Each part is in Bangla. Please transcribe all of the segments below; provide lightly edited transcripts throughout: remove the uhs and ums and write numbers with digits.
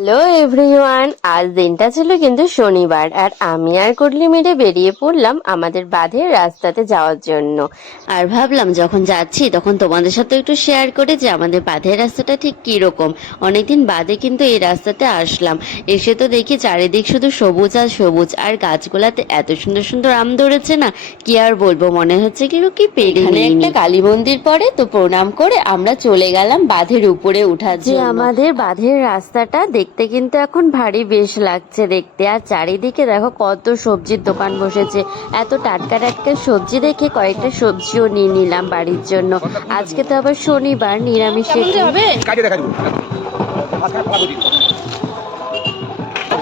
হ্যালো এভরিওয়ান, আজ দিনটা ছিল কিন্তু শনিবার, আর আমি আর কুটলি মিলে বেরিয়ে পড়লাম আমাদের বাঁধের রাস্তাতে যাওয়ার জন্য। আর ভাবলাম যখন যাচ্ছি তখন তোমাদের সাথে একটু শেয়ার করে যে আমাদের বাঁধের রাস্তাটা ঠিক কিরকম। অনেকদিন বাদে কিন্তু এই রাস্তাতে আসলাম, এসে তো দেখি চারিদিক শুধু সবুজ আর সবুজ, আর গাছগুলাতে এত সুন্দর সুন্দর আম ধরেছে না, কি আর বলবো, মনে হচ্ছে কি পেরে একটা কালী মন্দির পড়ে, তো প্রণাম করে আমরা চলে গেলাম বাঁধের উপরে উঠার জন্য। আমাদের বাঁধের রাস্তাটা দেখতে কিন্তু এখন ভারী বেশ লাগছে দেখতে, আর চারিদিকে দেখো কত সবজির দোকান বসেছে। এত টাটকা টাটকা সবজি দেখে কয়েকটা সবজিও নিয়ে নিলাম বাড়ির জন্য। আজকে তো আবার শনিবার, নিরামিষের দিন।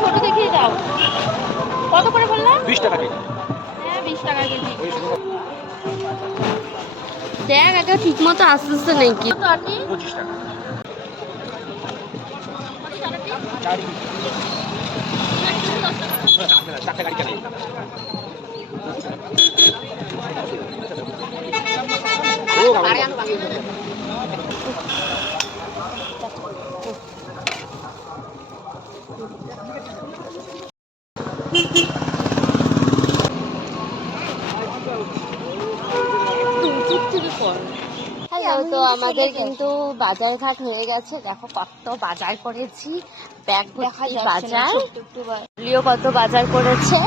ছোট দেখিয়ে দাও। কত করে বললাম? 20 টাকা কেজি। হ্যাঁ 20 টাকা কেজি। দেখ আগে ঠিক মতো আসতেছে নাকি। 25 টাকা। চারটে গাড়ি চালাই। ও বাবা। হ্যালো, তো আমাদের কিন্তু বাজার ঘাট হয়ে গেছে। দেখো কত বাজার করেছি, ব্যাগ ভর্তি বাজার। লিও কত বাজার করেছে,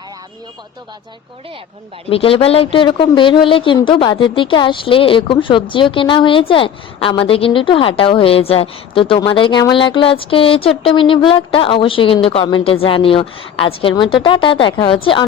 আর আমিও কত বাজার করে এখন বাড়ি। বিকেলবেলা একটু এরকম বের হলে কিন্তু বাঁধের দিকে আসলে এরকম সবজিও কেনা হয়ে যায়, আমাদের কিন্তু একটু হাঁটাও হয়ে যায়। তো তোমাদের কেমন লাগলো আজকে এই ছোট্ট মিনি ব্লগটা, অবশ্যই কিন্তু কমেন্টে জানিও। আজকের মতো টাটা, দেখা হচ্ছে